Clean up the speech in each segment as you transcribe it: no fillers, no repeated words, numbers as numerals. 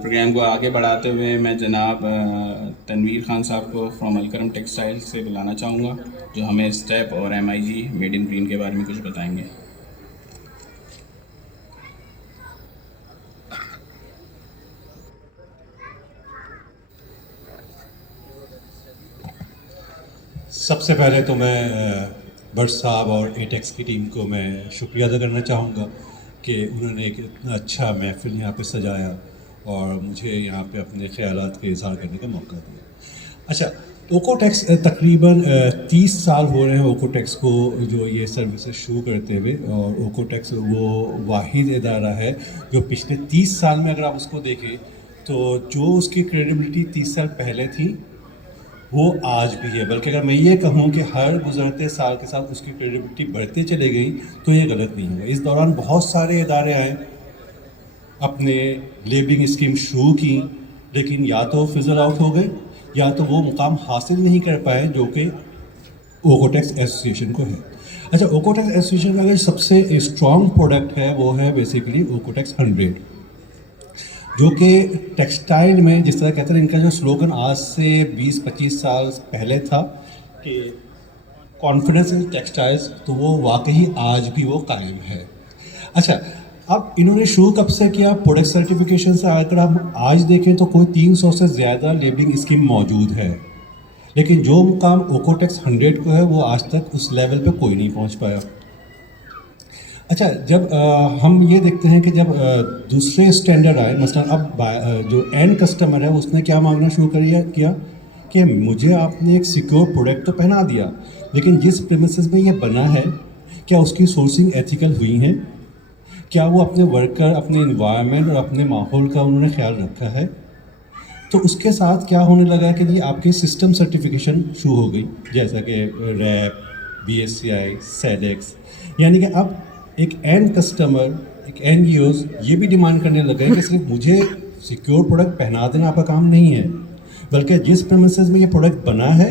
Programme को आगे बढ़ाते हुए मैं जनाब तनवीर खान साहब को फ्रॉम अलकरम टेक्सटाइल से बुलाना चाहूँगा, जो हमें स्टेप और MIG मेड इन ग्रीन के बारे में कुछ बताएंगे। सबसे पहले तो मैं भट्ट साहब और एटेक्स की टीम को मैं शुक्रिया अदा करना चाहूँगा कि उन्होंने एक इतना अच्छा महफिल यहाँ पे सजाया और मुझे यहाँ पे अपने ख़यालात के इज़हार करने का मौका दिया। अच्छा, ओकोटेक्स तकरीबन 30 साल हो रहे हैं ओकोटेक्स को जो ये सर्विसेज शुरू करते हुए, और ओकोटेक्स वो वाहिद इदारा है जो पिछले 30 साल में अगर आप उसको देखें तो जो उसकी क्रेडिबिलिटी 30 साल पहले थी वो आज भी है, बल्कि अगर मैं ये कहूँ कि हर गुजरते साल के साथ उसकी क्रेडिबिलिटी बढ़ते चले गई तो ये गलत नहीं होगा। इस दौरान बहुत सारे इदारे आए, अपने लेबलिंग स्कीम शुरू की, लेकिन या तो फिजल आउट हो गए या तो वो मुकाम हासिल नहीं कर पाए जो कि ओकोटेक्स एसोसिएशन को है। अच्छा, ओकोटेक्स एसोसिएशन का अगर सबसे स्ट्रॉन्ग प्रोडक्ट है वो है बेसिकली ओकोटेक्स 100, जो कि टेक्सटाइल में जिस तरह कहते हैं, इनका जो स्लोगन आज से 20-25 साल पहले था कि कॉन्फिडेंस इन टेक्सटाइल्स, तो वो वाकई आज भी वो कायम है। अच्छा, अब इन्होंने शुरू कब से किया? प्रोडक्ट सर्टिफिकेशन से अगर हम आज देखें तो कोई 300 से ज़्यादा लेबलिंग स्कीम मौजूद है, लेकिन जो मुकाम ओकोटेक्स 100 को है वो आज तक उस लेवल पे कोई नहीं पहुंच पाया। अच्छा, जब हम ये देखते हैं कि जब दूसरे स्टैंडर्ड आए, मसलन अब जो एंड कस्टमर है उसने क्या मांगना शुरू किया कि मुझे आपने एक सिक्योर प्रोडक्ट तो पहना दिया, लेकिन जिस प्रेमिसेस में ये बना है क्या उसकी सोर्सिंग एथिकल हुई है, क्या वो अपने वर्कर, अपने इन्वायरमेंट और अपने माहौल का उन्होंने ख्याल रखा है। तो उसके साथ क्या होने लगा कि ये आपकी सिस्टम सर्टिफिकेशन शुरू हो गई, जैसा कि रैप, BSCI, सेडेक्स, यानी कि अब एक एंड कस्टमर, एक NGOs ये भी डिमांड करने लगे कि सिर्फ मुझे सिक्योर प्रोडक्ट पहना देना आपका काम नहीं है, बल्कि जिस प्रेमिसेस में ये प्रोडक्ट बना है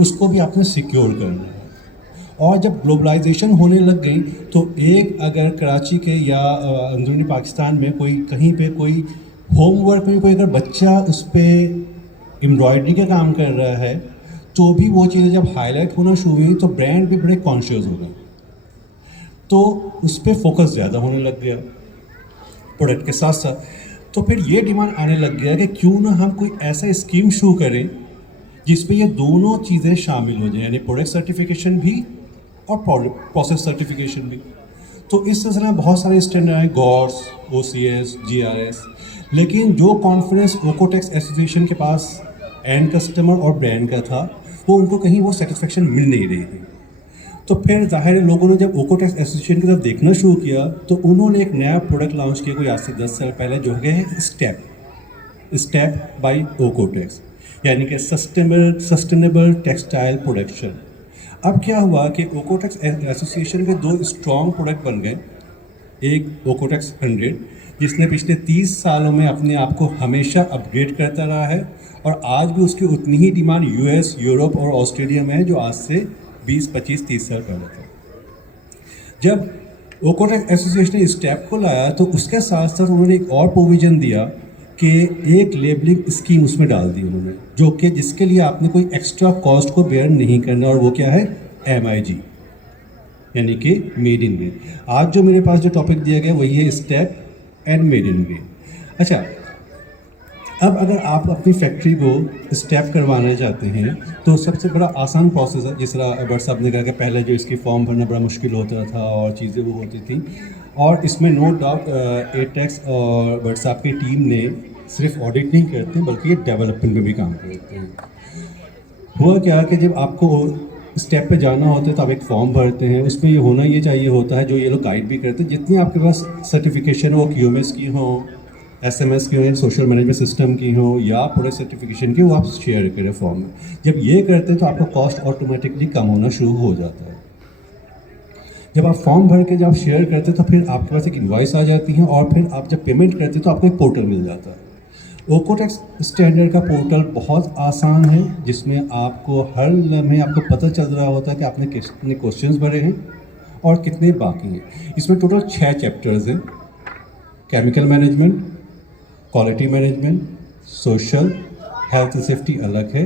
उसको भी आपने सिक्योर करना है। और जब ग्लोबलाइजेशन होने लग गई तो एक अगर कराची के या अंदरूनी पाकिस्तान में कोई कहीं पे कोई होमवर्क में कोई अगर बच्चा उस पर एम्ब्रॉयडरी का काम कर रहा है तो भी वो चीज़ें जब हाईलाइट होना शुरू हुई तो ब्रांड भी बड़े कॉन्शियस हो गए, तो उस पर फोकस ज़्यादा होने लग गया प्रोडक्ट के साथ साथ। तो फिर ये डिमांड आने लग गया कि क्यों ना हम कोई ऐसा स्कीम शुरू करें जिसमें ये दोनों चीज़ें शामिल हो जाएं, यानी प्रोडक्ट सर्टिफिकेशन भी और प्रोसेस सर्टिफिकेशन भी। तो इस सिलसिले में बहुत सारे स्टैंडर्ड हैं, GORS, OCS, GRS, लेकिन जो कॉन्फिडेंस ओकोटेक्स एसोसिएशन के पास एंड कस्टमर और ब्रांड का था वो उनको कहीं वो सेटिस्फेक्शन मिल नहीं रही थी। तो फिर जाहिर है लोगों ने जब ओकोटेक्स एसोसिएशन की तरफ देखना शुरू किया तो उन्होंने एक नया प्रोडक्ट लॉन्च किया कोई आज से 10 साल पहले, जो है स्टेप बाय ओकोटेक्स, यानी कि सस्टेनेबल टेक्सटाइल प्रोडक्शन। अब क्या हुआ कि ओकोटेक्स एसोसिएशन के दो स्ट्रॉन्ग प्रोडक्ट बन गए, एक ओकोटेक्स 100 जिसने पिछले 30 सालों में अपने आप को हमेशा अपग्रेड करता रहा है और आज भी उसकी उतनी ही डिमांड US, यूरोप और ऑस्ट्रेलिया में है जो आज से 20-25-30 साल पहले था। जब ओकोटेक्स एसोसिएशन ने स्टेप को लाया तो उसके साथ साथ उन्होंने एक और प्रोविज़न दिया कि एक लेबलिंग स्कीम उसमें डाल दी उन्होंने, जो कि जिसके लिए आपने कोई एक्स्ट्रा कॉस्ट को बेयर नहीं करना, और वो क्या है? MIG, यानी कि मेड इन ग्रीन। आज जो मेरे पास जो टॉपिक दिया गया वही है step and made in green. अच्छा, अब अगर आप अपनी फैक्ट्री को स्टेप करवाना चाहते हैं तो सबसे बड़ा आसान प्रोसेस है, जिस तरह भट्ट साहब ने कहा कि पहले जो इसकी फॉर्म भरना बड़ा मुश्किल होता था और चीज़ें वो होती थी, और इसमें नो डाउट एटेक्स और भट्ट साहब की टीम ने सिर्फ ऑडिट नहीं करते बल्कि ये डेवलपमेंट में भी काम करते हैं। हुआ क्या कि जब आपको स्टेप पे जाना होता है तो आप एक फॉर्म भरते हैं, उसमें ये होना ये चाहिए होता है, जो ये लोग गाइड भी करते हैं, जितनी आपके पास सर्टिफिकेशन हो, QMS की हो, SMS की हो, सोशल मैनेजमेंट सिस्टम की हो या प्रोडक्ट सर्टिफिकेशन की, वो आप शेयर करें फॉर्म में। जब ये करते हैं तो आपका कॉस्ट ऑटोमेटिकली कम होना शुरू हो जाता है। जब आप फॉर्म भर के जब आप शेयर करते हैं तो फिर आपके पास एक इनवॉइस आ जाती है और फिर आप जब पेमेंट करते हैं तो आपको एक पोर्टल मिल जाता है। ओकोटेक्स स्टैंडर्ड का पोर्टल बहुत आसान है, जिसमें आपको हर लम्हे आपको पता चल रहा होता है कि आपने कितने क्वेश्चंस भरे हैं और कितने बाकी हैं। इसमें टोटल 6 चैप्टर्स हैं: chemical management, quality management, social, health and safety अलग है,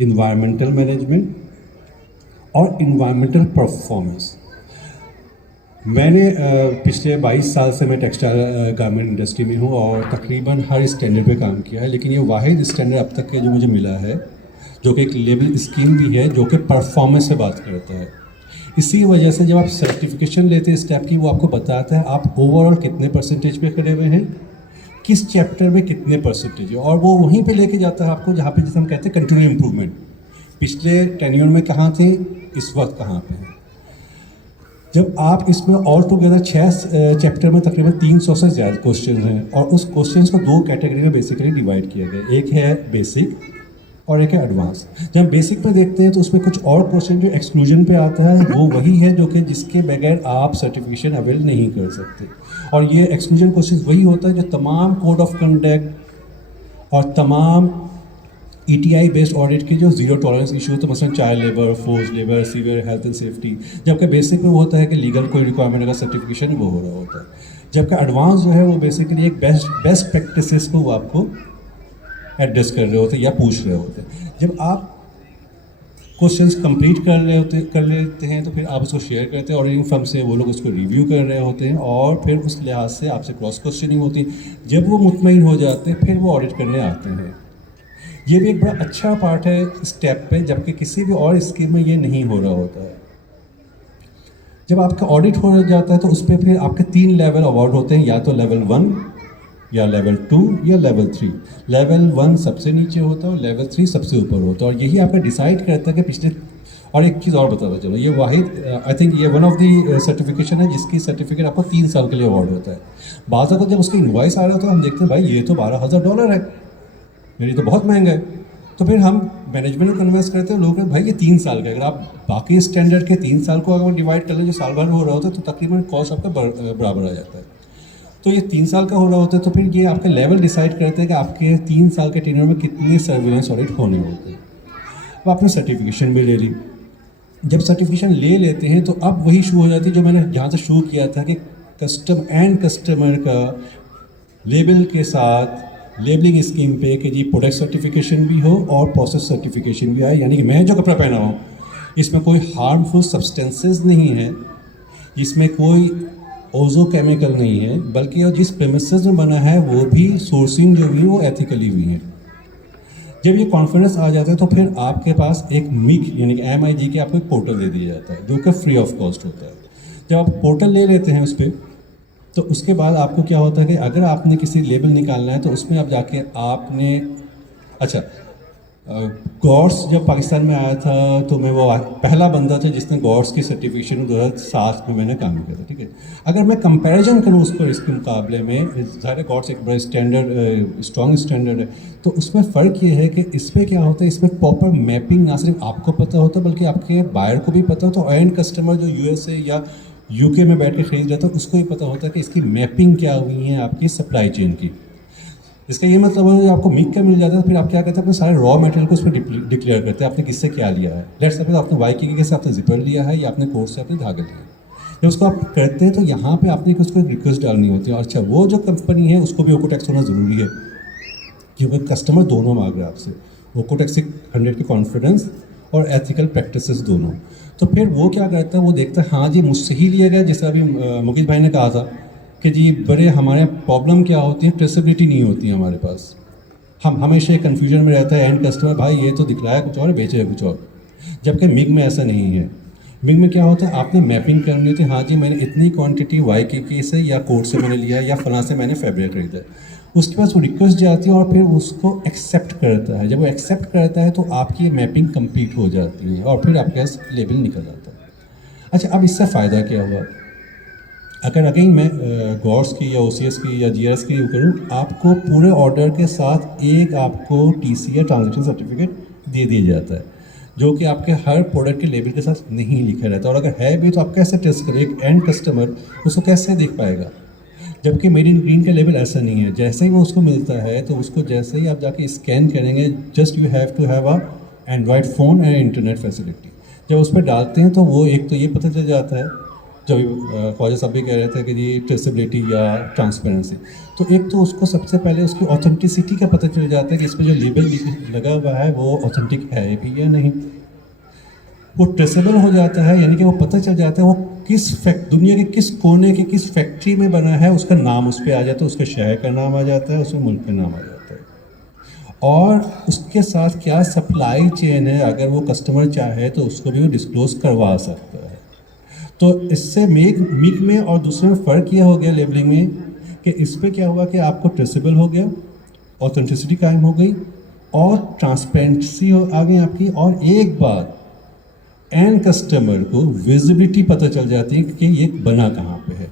इन्वायरमेंटल मैनेजमेंट और इन्वायरमेंटल परफॉर्मेंस। मैंने पिछले 22 साल से मैं टेक्सटाइल गारमेंट इंडस्ट्री में हूँ और तकरीबन हर स्टैंडर्ड पे काम किया है, लेकिन ये वाहिद स्टैंडर्ड अब तक के जो मुझे मिला है जो कि एक लेबल स्कीम भी है जो कि परफॉर्मेंस से बात करता है। इसी वजह से जब आप सर्टिफिकेशन लेते हैं स्टेप की, वो आपको बताता है आप ओवरऑल कितने परसेंटेज पे खड़े हुए हैं, किस चैप्टर में कितने परसेंटेज है, और वो वहीं पे लेके जाता है आपको जहाँ पे जिसे हम कहते हैं कंटिन्यू इम्प्रूवमेंट। पिछले टेन्योर में कहाँ थे, इस वक्त कहाँ पे हैं। जब आप इसमें ऑल टुगेदर 6 चैप्टर में तकरीबन 300 से ज़्यादा क्वेश्चन हैं और उस क्वेश्चंस को 2 कैटेगरी में बेसिकली डिवाइड किया गया, एक है बेसिक और एक है एडवांस। जब हम बेसिक में देखते हैं तो उसमें कुछ और क्वेश्चन जो एक्सक्लूजन पे आता है वो वही है जो कि जिसके बगैर आप सर्टिफिकेशन अवेल नहीं कर सकते, और ये एक्सक्लूजन क्वेश्चन वही होता है जो तमाम कोड ऑफ कंडक्ट और तमाम ETI बेस्ड ऑडिट की जो जीरो टॉलरेंस इशू होता है, मसलन child labour, force labour, severe health and safety, जबकि बेसिक में वो होता है कि लीगल कोई रिक्वायरमेंट का सर्टिफिकेशन वो हो रहा होता है, जबकि एडवांस जो है वो बेसिकली एक बेस्ट प्रैक्टिसेस को वो आपको एड्रेस कर रहे होते हैं या पूछ रहे होते हैं। जब आप क्वेश्चंस कंप्लीट कर लेते हैं तो फिर आप उसको शेयर करते हैं ऑडिटिंग फर्म से, वो लोग उसको रिव्यू कर रहे होते हैं और फिर उस लिहाज से आपसे क्रॉस क्वेश्चनिंग होती है। जब वो मुतमईन हो जाते हैं फिर वो ऑडिट करने आते हैं। ये भी एक बड़ा अच्छा पार्ट है स्टेप पे, जबकि किसी भी और स्कीम में ये नहीं हो रहा होता है। जब आपका ऑडिट हो जाता है तो उस पर फिर आपके 3 लेवल अवार्ड होते हैं, या तो लेवल 1 या लेवल 2 या लेवल 3। लेवल 1 सबसे नीचे होता है और लेवल 3 सबसे ऊपर होता है, और यही आपका डिसाइड करता है कि पिछले। और एक चीज़ और बताता चलो, ये वाहिद आई थिंक ये वन ऑफ दी सर्टिफिकेशन है जिसकी सर्टिफिकेट आपको 3 साल के लिए अवार्ड होता है। बात आता जब उसका इन्वाइस आ रहा होता है हम देखते हैं भाई ये तो $12,000 है, मेरी तो बहुत महंगा है। तो फिर हम मैनेजमेंट को कन्विंस करते हैं, लोग भाई ये 3 साल का है। अगर आप बाकी स्टैंडर्ड के 3 साल को अगर डिवाइड कर लें जो साल भर में हो रहा होता है तो तकरीबन कॉस्ट आपका बराबर आ जाता है। तो ये 3 साल का हो रहा होता है तो फिर ये आपका लेवल डिसाइड करते हैं कि आपके 3 साल के टेन्योर में कितने सर्विलेंस ऑडिट होने होते हैं। अब आपने सर्टिफिकेशन भी ले ली। जब सर्टिफिकेशन ले लेते हैं तो अब वही शुरू हो जाती है जो मैंने जहाँ से शुरू किया था कि कस्टमर का लेबल के साथ लेबलिंग स्कीम पे कि जी प्रोडक्ट सर्टिफिकेशन भी हो और प्रोसेस सर्टिफिकेशन भी आए, यानी कि मैं जो कपड़ा पहना हूँ इसमें कोई हार्मफुल सब्सटेंसेस नहीं है, इसमें कोई ओजो केमिकल नहीं है, बल्कि जिस प्रेमिसेस में बना है वो भी सोर्सिंग जो भी वो एथिकली हुई है। जब ये कॉन्फिडेंस आ जाता है तो फिर आपके पास एक मिक यानी कि MIG के आपको एक पोर्टल दे दिया जाता है जो कि फ्री ऑफ कॉस्ट होता है। जब आप पोर्टल ले लेते हैं उस पर तो उसके बाद आपको क्या होता है कि अगर आपने किसी लेबल निकालना है तो उसमें अब जाके आपने गॉड्स जब पाकिस्तान में आया था तो मैं वो पहला बंदा था जिसने गॉड्स की सर्टिफिकेशन 2007 में मैंने काम किया था, ठीक है। अगर मैं कंपैरिजन करूँ उस पर इसके मुकाबले में, ज़ाहिर गॉड्स एक बड़ा स्टैंडर्ड स्ट्रॉन्ग स्टैंडर्ड है, तो उसमें फ़र्क ये है कि इसमें क्या होता है, इसमें प्रॉपर मैपिंग ना सिर्फ आपको पता होता बल्कि आपके बायर को भी पता होता है, एंड कस्टमर जो USA या UK में बैठ के खरीद रहा था उसको भी पता होता है कि इसकी मैपिंग क्या हुई है आपकी सप्लाई चेन की। इसका ये मतलब है आपको मिक का मिल जाता है, फिर आप क्या करते हैं अपने सारे रॉ मटेरियल को उस पर डिक्लेयर करते हैं आपने किससे क्या लिया है। लेट्स सपोज आपने YKK से आपने जिपर लिया है या आपने कोर्ट से आपने धागा लिया है। जब उसको आप करते हैं तो यहाँ पे आपने उसको एक रिक्वेस्ट डालनी होती है। अच्छा, वो जो कंपनी है उसको भी ओकोटेक्स होना ज़रूरी है क्योंकि कस्टमर दोनों मांग रहे हैं आपसे, ओकोटेक्स 100 की कॉन्फिडेंस और एथिकल प्रैक्टिसेस दोनों। तो फिर वो क्या करता है, वो देखता है हाँ जी मुझसे ही लिया गया, जैसे अभी मुकेश भाई ने कहा था कि जी बड़े हमारे प्रॉब्लम क्या होती है, ट्रेसेबिलिटी नहीं होती है हमारे पास। हम हमेशा कन्फ्यूजन में रहता है एंड कस्टमर, भाई ये तो दिखलाया कुछ और बेचे है कुछ और, जबकि मिग में ऐसा नहीं है। मिग में क्या होता है, आपने मैपिंग करनी होती है, हाँ जी मैंने इतनी क्वांटिटी YKK से या कोर्ट से मैंने लिया या फलां से मैंने फैब्रिक खरीदा है। उसके पास वो रिक्वेस्ट जाती है और फिर उसको एक्सेप्ट करता है। जब वो एक्सेप्ट करता है तो आपकी मैपिंग कंप्लीट हो जाती है और फिर आपके पास लेबल निकल जाता है। अच्छा, अब इससे फ़ायदा क्या हुआ, अगर अगेन मैं गॉड्स की या OCS की या GRS की करूँ, आपको पूरे ऑर्डर के साथ एक आपको TC या ट्रांजेक्शन सर्टिफिकेट दे दिया जाता है जो कि आपके हर प्रोडक्ट के लेबल के साथ नहीं लिखा रहता, और अगर है भी तो आप कैसे टेस्ट करें, एक एंड कस्टमर उसको कैसे देख पाएगा। जबकि मेड इन ग्रीन का लेवल ऐसा नहीं है, जैसे ही वो उसको मिलता है तो उसको जैसे ही आप जाके स्कैन करेंगे, just you have to have a android phone and internet facility. जब उस पर डालते हैं तो वो एक तो ये पता चल जाता है जो ख्वाजा साहब भी कह रहे थे कि जी ट्रेसेबिलिटी या ट्रांसपेरेंसी, तो एक तो उसको सबसे पहले उसकी ऑथेंटिसिटी का पता चल जाता है कि इस पर जो लेबल लगा हुआ है वो ऑथेंटिक है भी या नहीं। वो ट्रेसेबल हो जाता है, यानी कि वो पता चल जाता है वो दुनिया के किस कोने के किस फैक्ट्री में बना है, उसका नाम उस पर आ जाता है, उसके शहर का नाम आ जाता है, उसमें मुल्क का नाम आ जाता है, और उसके साथ क्या सप्लाई चेन है, अगर वो कस्टमर चाहे तो उसको भी वो डिस्क्लोज करवा सकता है। तो इससे मिक में और दूसरे में फ़र्क यह हो गया लेबलिंग में कि इस पर क्या हुआ कि आपको ट्रेसेबल हो गया, ऑथेंटिसिटी कायम हो गई और ट्रांसपेरेंसी आ गई आपकी, और एक बात एंड कस्टमर को विजिबिलिटी पता चल जाती है कि ये बना कहाँ पे है।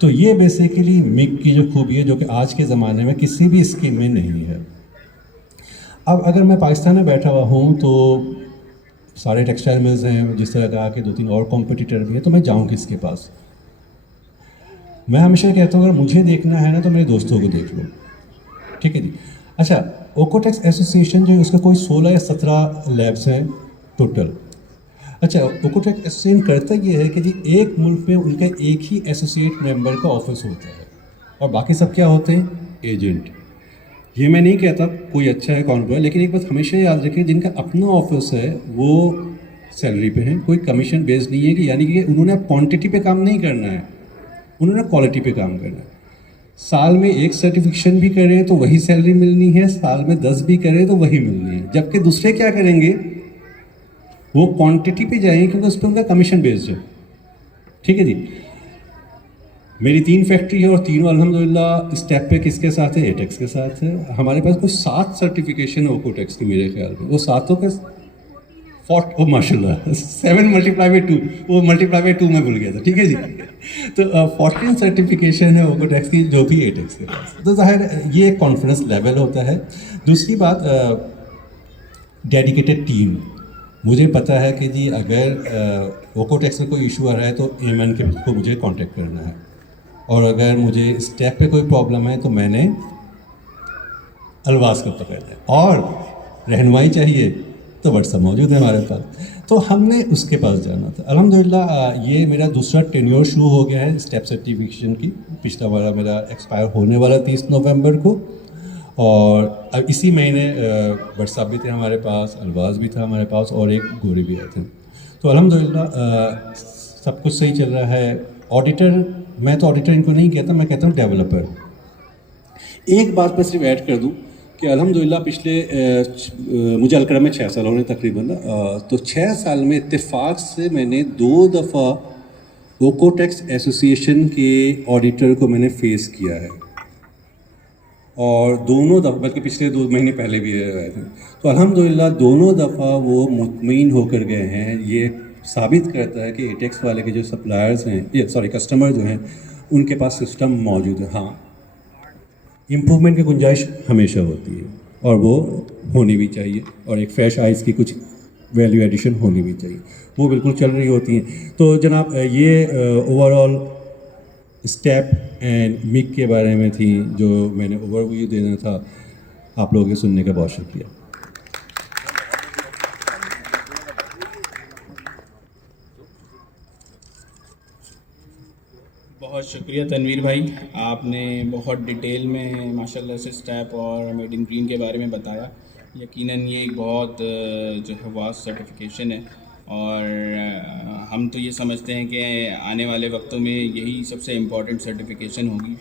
तो ये बेसिकली मिक की जो खूबी है जो कि आज के ज़माने में किसी भी स्कीम में नहीं है। अब अगर मैं पाकिस्तान में बैठा हुआ हूँ तो सारे टेक्सटाइल मिल्स हैं, जिस तरह कहा कि 2-3 और कॉम्पिटिटर भी हैं, तो मैं जाऊँ किसके पास? मैं हमेशा कहता हूँ अगर मुझे देखना है ना तो मेरे दोस्तों को देख लो, ठीक है जी। अच्छा, ओकोटेक्स एसोसिएशन जो है उसका कोई 16 या 17 लैब्स हैं टोटल। अच्छा, ओकोटेक्स एसोसिएशन करता ये है कि जी एक मुल्क में उनका एक ही एसोसिएट मेंबर का ऑफिस होता है और बाकी सब क्या होते हैं? एजेंट। ये मैं नहीं कहता कोई अच्छा है कौन बुरा है, लेकिन एक बात हमेशा याद रखें, जिनका अपना ऑफिस है वो सैलरी पे हैं, कोई कमीशन बेस्ड नहीं है, कि यानी कि उन्होंने क्वांटिटी पे काम नहीं करना है, उन्होंने क्वालिटी पे काम करना है। साल में एक सर्टिफिकेशन भी करें तो वही सैलरी मिलनी है, साल में 10 भी करें तो वही मिलनी है। जबकि दूसरे क्या करेंगे, वो क्वांटिटी पे जाएंगे क्योंकि उस पर उनका कमीशन बेस्ड है, ठीक है जी। मेरी 3 फैक्ट्री है और तीनों अल्हम्दुलिल्लाह स्टेप पे किसके साथ है? एटेक्स के साथ है। हमारे पास कुछ 7 सर्टिफिकेशन है ओकोटेक्स की मेरे ख्याल में, वो सातों के ओ माशाल्लाह 7 मल्टीप्लाई बाई 2, वो मल्टीप्लाई बाई 2 में भूल गया था, ठीक है जी। तो 14 सर्टिफिकेशन है ओकोटेक्स की जो भी एटेक्स के पास। तो जाहिर ये एक कॉन्फिडेंस लेवल होता है। दूसरी बात, डेडिकेटेड टीम। मुझे पता है कि जी अगर ओकोटेक्स में कोई इशू आ रहा है तो एमएन के को मुझे कांटेक्ट करना है, और अगर मुझे स्टेप पे कोई प्रॉब्लम है तो मैंने अलवास को पकड़ना है, और रहनुमाई चाहिए तो व्हाट्सअप मौजूद है हमारे पास। तो हमने उसके पास जाना था। अल्हम्दुलिल्लाह ये मेरा दूसरा टेन्योर शुरू हो गया है स्टेप सर्टिफिकेशन की। पिछला वाला मेरा एक्सपायर होने वाला 30 नवंबर को, और अब इसी महीने भट्ट साहब भी थे हमारे पास, अलवाज भी था हमारे पास, और एक गोरी भी आए थे। तो अल्हम्दुलिल्लाह सब कुछ सही चल रहा है। ऑडिटर, मैं तो ऑडिटर इनको नहीं कहता, मैं कहता हूँ डेवलपर। एक बात मैं सिर्फ ऐड कर दूँ कि अल्हम्दुलिल्लाह पिछले मुझे अलकरम में 6 साल हो रहे तकरीबन, तो 6 साल में इत्तेफाक से मैंने 2 दफ़ा ओकोटेक्स एसोसिएशन के ऑडिटर को मैंने फेस किया है, और दोनों दफ़ा, बल्कि पिछले 2 महीने पहले भी आए थे। तो अल्हम्दुलिल्लाह दोनों दफ़ा वो मुतमईन होकर गए हैं। ये साबित करता है कि एटेक्स वाले के जो सप्लायर्स हैं, ये सॉरी कस्टमर जो हैं, उनके पास सिस्टम मौजूद है। हाँ, इम्प्रूवमेंट की गुंजाइश हमेशा होती है और वो होनी भी चाहिए, और एक फ्रेश आइज़ की कुछ वैल्यू एडिशन होनी भी चाहिए, वो बिल्कुल चल रही होती हैं। तो जनाब ये ओवरऑल स्टेप एंड मिक के बारे में थी जो मैंने ओवरव्यू देना था। आप लोगों के सुनने का बहुत शुक्रिया। बहुत शुक्रिया तनवीर भाई, आपने बहुत डिटेल में माशाल्लाह से स्टेप और मेड इन ग्रीन के बारे में बताया। यकीनन ये एक बहुत जो है वास्ट सर्टिफिकेशन है, और हम तो ये समझते हैं कि आने वाले वक्तों में यही सबसे इम्पॉर्टेंट सर्टिफिकेशन होगी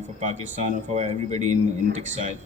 फॉर पाकिस्तान और फॉर एवरीबडी इन टेक्सटाइल।